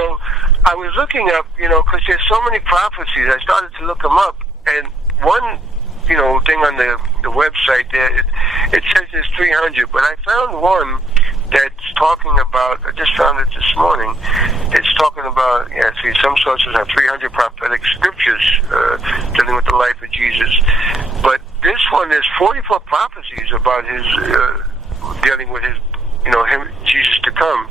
So I was looking up, because there's so many prophecies. I started to look them up, and one, thing on the website there, it says there's 300, but I found one that's talking about, I just found it this morning, it's talking about, some sources have 300 prophetic scriptures dealing with the life of Jesus, but this one, there's 44 prophecies about his, dealing with his, Jesus to come.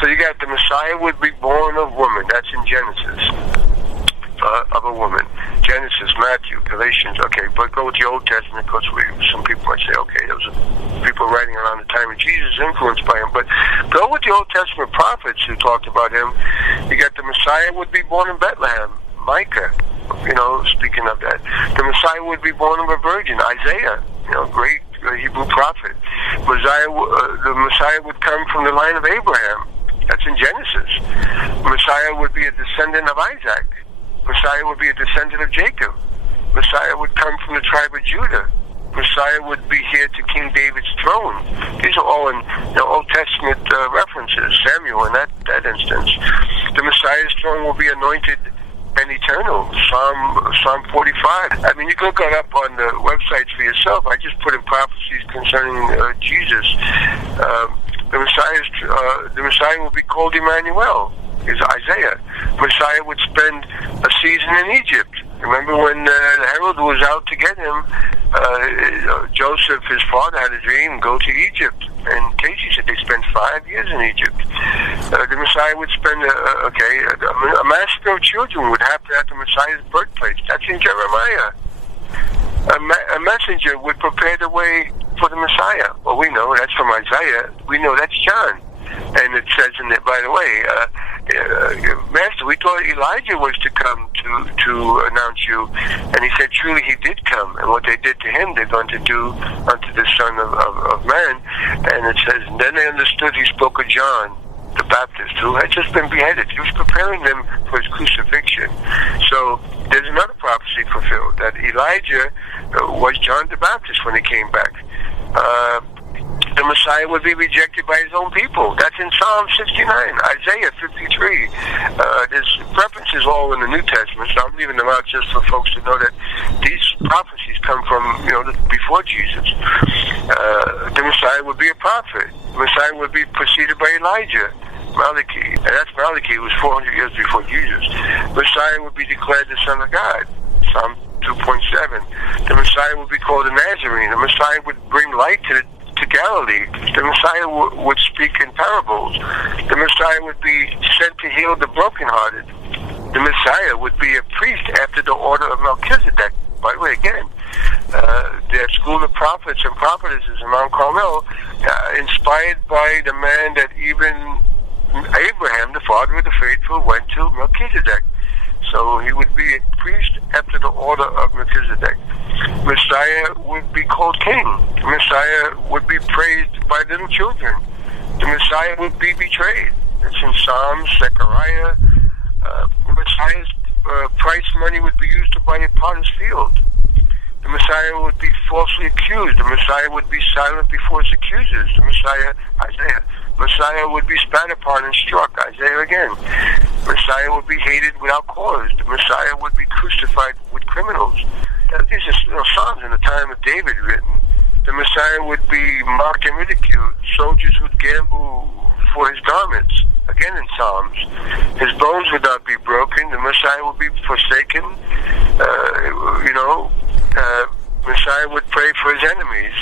So you got the Messiah would be born of woman, that's in Genesis. Of a woman. Genesis, Matthew, Galatians, okay, but go with the Old Testament, because some people might say, okay, those are people writing around the time of Jesus, influenced by him, but go with the Old Testament prophets who talked about him. You got the Messiah would be born in Bethlehem, Micah, speaking of that. The Messiah would be born of a virgin, Isaiah, great Hebrew prophet. The Messiah would come from the line of Abraham, that's in Genesis. Messiah would be a descendant of Isaac. Messiah would be a descendant of Jacob. Messiah would come from the tribe of Judah. Messiah would be here to King David's throne. These are all in Old Testament references, Samuel in that instance. The Messiah's throne will be anointed and eternal, Psalm 45. I mean, you can look it up on the websites for yourself. I just put in prophecies concerning Jesus. The Messiah will be called Emmanuel, is Isaiah. Messiah would spend a season in Egypt. Remember when Herod was out to get him, Joseph, his father, had a dream, go to Egypt. And Cayce said they spent 5 years in Egypt. The Messiah would spend, a massacre of children would happen at the Messiah's birthplace. That's in Jeremiah. A messenger would prepare the way for the Messiah. Well, we know that's from Isaiah. We know that's John. And it says in there, by the way, Master, we thought Elijah was to come to announce you. And he said, truly he did come. And what they did to him, they're going to do unto the Son of Man. And it says, and then they understood he spoke of John the Baptist, who had just been beheaded. He was preparing them for his crucifixion. So there's another prophecy fulfilled, that Elijah was John the Baptist when he came back. The Messiah would be rejected by his own people. That's in Psalm 69, Isaiah 53. There's references all in the New Testament, so I'm leaving them out just for folks to know that these prophecies come from, before Jesus. The Messiah would be a prophet. The Messiah would be preceded by Elijah, Malachi. And that's Malachi, who was 400 years before Jesus. Messiah would be declared the Son of God, Psalm 2.7. The Messiah would be called a Nazarene. The Messiah would bring light to Galilee. The Messiah would speak in parables. The Messiah would be sent to heal the brokenhearted. The Messiah would be a priest after the order of Melchizedek. By the way, again, the school of prophets and prophetesses in Mount Carmel, inspired by the man that even Abraham, the father of the faithful, went to, Melchizedek. So he would be a priest after the order of Melchizedek. Messiah would be called king. The Messiah would be praised by little children. The Messiah would be betrayed. It's in Psalms, Zechariah. The Messiah's price money would be used to buy a potter's field. The Messiah would be falsely accused. The Messiah would be silent before his accusers. The Messiah, Isaiah. Messiah would be spat upon and struck, Isaiah again. Messiah would be hated without cause. The Messiah would be crucified with criminals. These are Psalms in the time of David written. The Messiah would be mocked and ridiculed. Soldiers would gamble for his garments, again in Psalms. His bones would not be broken. The Messiah would be forsaken. Messiah would pray for his enemies.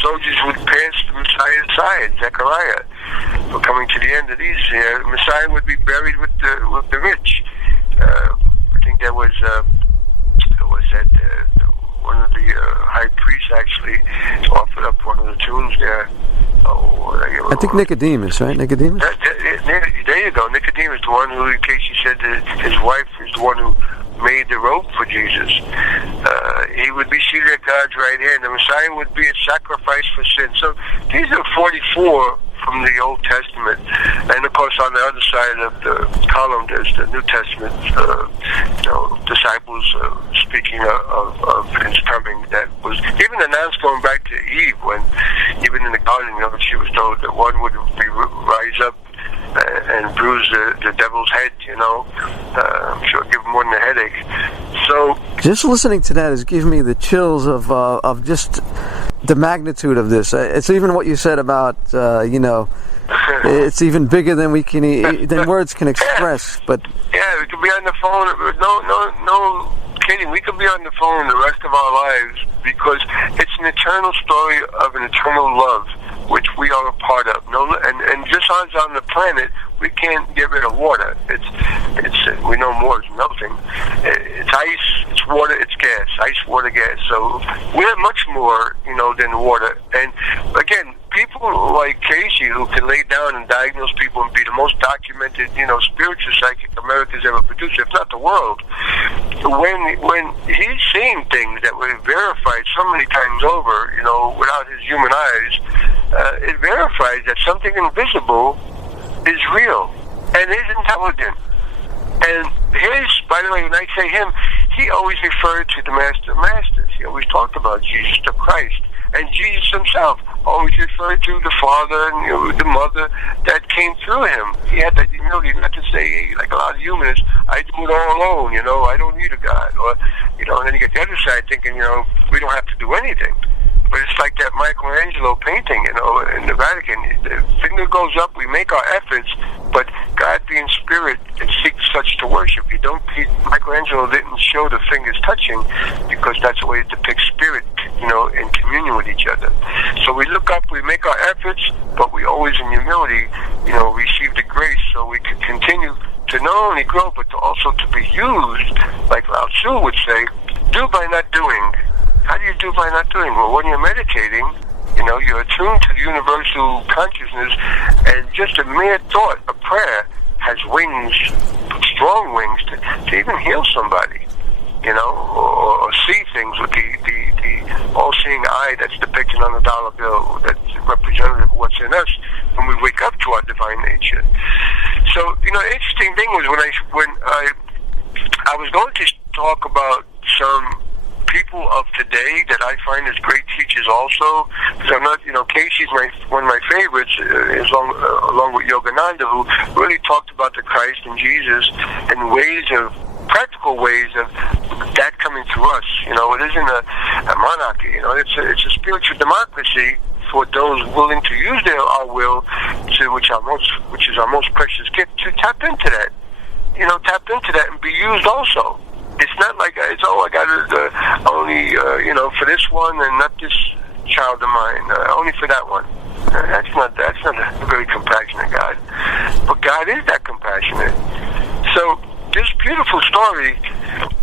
Soldiers would pass the Messiah's side, Zechariah. We're coming to the end of these here. Messiah would be buried with the rich. I think there was that one of the high priests actually offered up one of the tombs there. I think Nicodemus, right? Nicodemus? There you go. Nicodemus, the one who, in case you said that his wife is the one who made the robe for Jesus. He would be seated at God's right hand. The Messiah would be a sacrifice for sin. So these are 44 from the Old Testament. And of course, on the other side of the column, there's the New Testament, disciples speaking of his coming. That was even announced going back to Eve, when even in the garden, she was told that one would rise up and bruise the devil's head, I'm sure it'll give him more than a headache. So just listening to that is giving me the chills of just the magnitude of this. It's even what you said about it's even bigger than than words can express. But yeah, we could be on the phone. No kidding. We could be on the phone the rest of our lives because it's an eternal story of an eternal love, which we are a part of. And just as on the planet, we can't get rid of water. It's we know more is nothing. It's ice, it's water, it's gas. Ice, water, gas. So we're much more, than water. And again, people like Cayce, who can lay down and diagnose people and be the most documented, spiritual psychic America's ever produced, if not the world, when he's seeing things that were verified so many times over, without his human eyes, it verifies that something invisible is real and is intelligent. And by the way, when I say him, he always referred to the Master of Masters. He always talked about Jesus the Christ. And Jesus himself always referred to the Father and the Mother that came through him. He had that humility not to say, like a lot of humanists, I do it all alone, I don't need a God. Or, and then you get the other side thinking, we don't have to do anything. But it's like that Michelangelo painting, in the Vatican. The finger goes up, we make our efforts, but God being spirit and seeks such to worship. Michelangelo didn't show the fingers touching because that's a way to depict spirit, in communion with each other. So we look up, we make our efforts, but we always in humility, receive the grace so we can continue to not only grow, but to also to be used, like Lao Tzu would say, do by not doing. How do you do by not doing? Well, when you're meditating, you're attuned to the universal consciousness, and just a mere thought, a prayer, has wings, strong wings, to even heal somebody, or see things with the all-seeing eye that's depicted on the dollar bill, that's representative of what's in us when we wake up to our divine nature. So, the interesting thing was when I was going to talk about some people of today that I find as great teachers also, because I'm not, Cayce's one of my favorites, along with Yogananda, who really talked about the Christ and Jesus and practical ways of that coming through us. It isn't a monarchy, it's a spiritual democracy for those willing to use our will, which is our most precious gift, to tap into that. Tap into that and be used also. It's not like I got to only for this one and not this child of mine, only for that one. That's not a very compassionate God. But God is that compassionate. So this beautiful story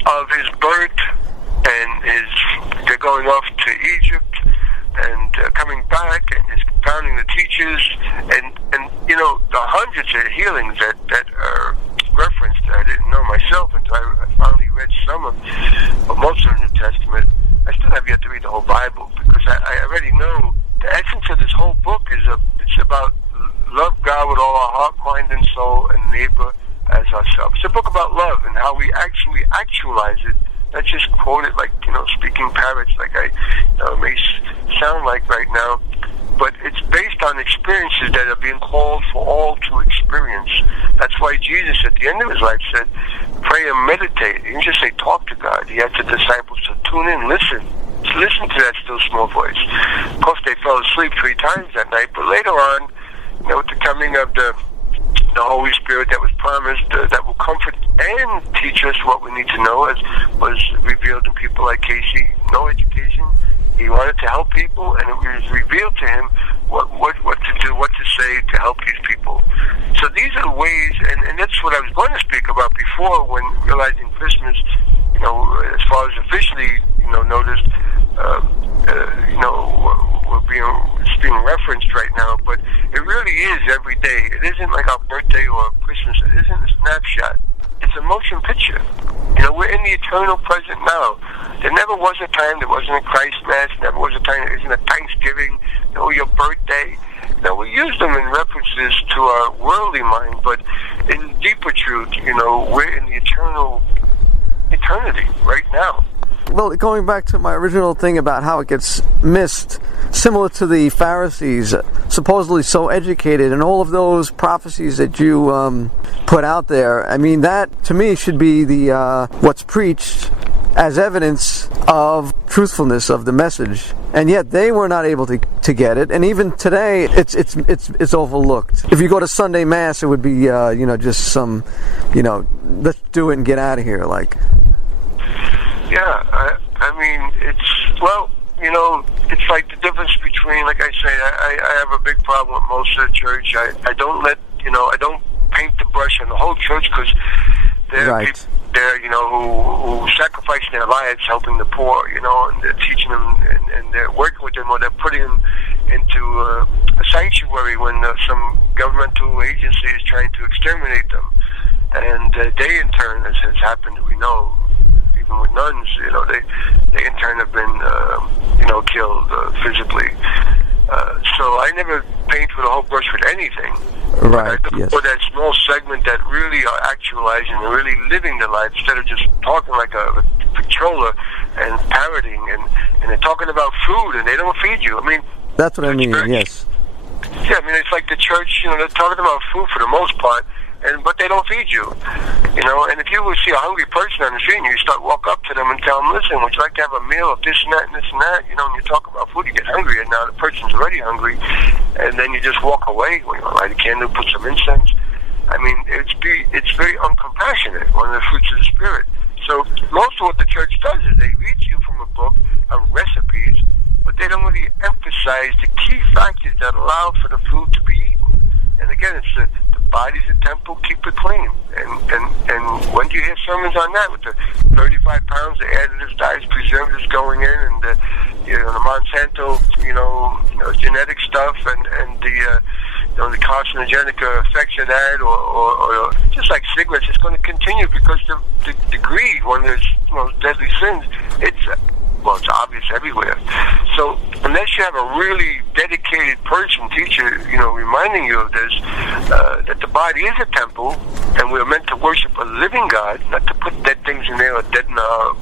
of his birth and they're going off to Egypt and coming back and his founding the teachers and the hundreds of healings that are referenced. I didn't know myself until I finally read most of the New Testament. I still have yet to read the whole Bible because I already know the essence of this whole book it's about love God with all our heart, mind, and soul, and neighbor as ourselves. It's a book about love and how we actually actualize it. Not just quote it like speaking parrots, like I may sound like right now. But it's based on experiences that are being called for all to experience. That's why Jesus, at the end of his life, said, pray and meditate. He didn't just say talk to God. He had the disciples to tune in, listen to that still small voice. Of course, they fell asleep 3 times that night, but later on, with the coming of the Holy Spirit that was promised, that will comfort and teach us what we need to know, as was revealed in people like Cayce. No education. He wanted to help people, and it was revealed to him what to do, what to say to help these people. So these are the ways, and that's what I was going to speak about before when realizing Christmas, as far as officially, noticed, it's being referenced right now, but it really is every day. It isn't like our birthday or Christmas. It isn't a snapshot. It's a motion picture. We're in the eternal present now. There never was a time there wasn't a Christ Mass. Never was a time there isn't a Thanksgiving, your birthday. We use them in references to our worldly mind, but in deeper truth, we're in the eternity right now. Well, going back to my original thing about how it gets missed, similar to the Pharisees, supposedly so educated, and all of those prophecies that you put out there. I mean, that to me should be the what's preached as evidence of truthfulness of the message, and yet they were not able to get it. And even today, it's overlooked. If you go to Sunday Mass, it would be just some, let's do it and get out of here, like. Yeah, I mean, it's like the difference between, like I say, I have a big problem with most of the church. I don't paint the brush on the whole church, because there are people there, who sacrifice their lives helping the poor, and they're teaching them, and they're working with them, or they're putting them into a sanctuary when some governmental agency is trying to exterminate them. And they, in turn, as has happened, we know, even with nuns, they in turn have been, killed physically. So I never paint with a whole brush with anything. Right. Yes. For that small segment that really are actualizing and really living the life, instead of just talking like a controller and parroting, and they're talking about food and they don't feed you. I mean, that's what I mean. Church, yes. Yeah, I mean, it's like the church. They're talking about food for the most part, but they don't feed you. And if you would see a hungry person on the street and you walk up to them and tell them, listen, would you like to have a meal of this and that and this and that? And you talk about food, you get hungry, and now the person's already hungry, and then you just walk away. When you light a candle, put some incense. I mean, it's very uncompassionate, one of the fruits of the Spirit. So most of what the church does is they read to you from a book of recipes, but they don't really emphasize the key factors that allow for the food to be eaten. And again, it's the body's a temple, keep it clean. And when do you hear sermons on that, with the 35 pounds of additives, dyes, preservatives going in, and the Monsanto, genetic stuff, and the carcinogenic effects of that, or just like cigarettes, it's going to continue, because the greed, one of those deadly sins, it's obvious everywhere. So unless you have a really dedicated person, teacher, reminding you of this, that the body is a temple, and we're meant to worship a living God, not to put dead things in there, or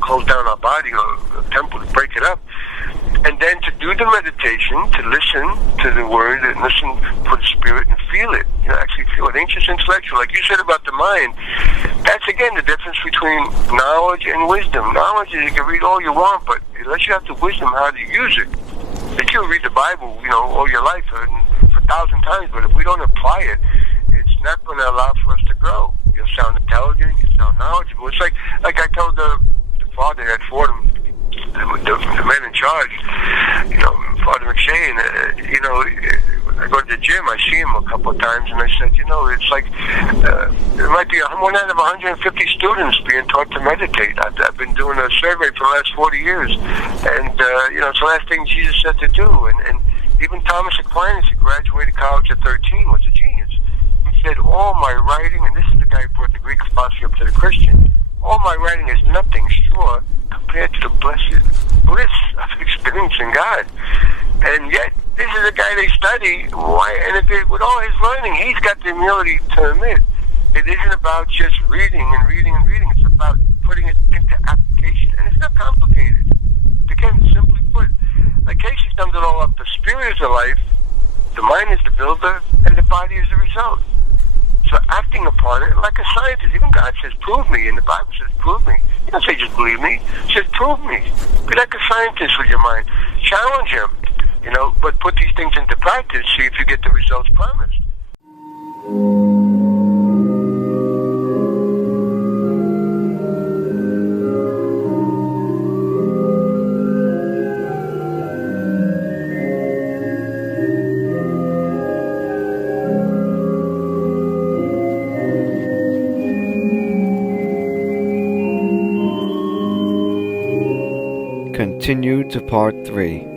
close down our body, or a temple to break it up. And then to do the meditation, to listen to the word, and listen for the Spirit, and feel it. Actually feel it. Ain't just intellectual. Like you said about the mind, that's again the difference between knowledge and wisdom. Knowledge is you can read all you want, but unless you have the wisdom how to use it. You can read the Bible, all your life, and for 1,000 times, but if we don't apply it, it's not going to allow for us to grow. You'll sound intelligent, you'll sound knowledgeable. It's like I told the father at Fordham, the man in charge, Father McShane, I go to the gym, I see him a couple of times, and I said, it's like there might be one out of 150 students being taught to meditate. I've been doing a survey for the last 40 years, and it's the last thing Jesus said to do. And even Thomas Aquinas, who graduated college at 13, was a genius. He said, all my writing, and this is the guy who brought the Greek philosophy up to the Christian, all my writing is nothing straw compared to the blessed bliss of experiencing God. And yet, this is a guy they study. Why? And with all his learning, he's got the humility to admit it isn't about just reading and reading and reading. It's about putting it into application. And it's not complicated. Again, simply put, like Cayce summed it all up. The spirit is the life, the mind is the builder, and the body is the result. So acting upon it like a scientist. Even God says, prove me. And the Bible says, prove me. He doesn't say just believe me. He says, prove me. Be like a scientist with your mind. Challenge him. But put these things into practice, see if you get the results promised. Continue to Part 3.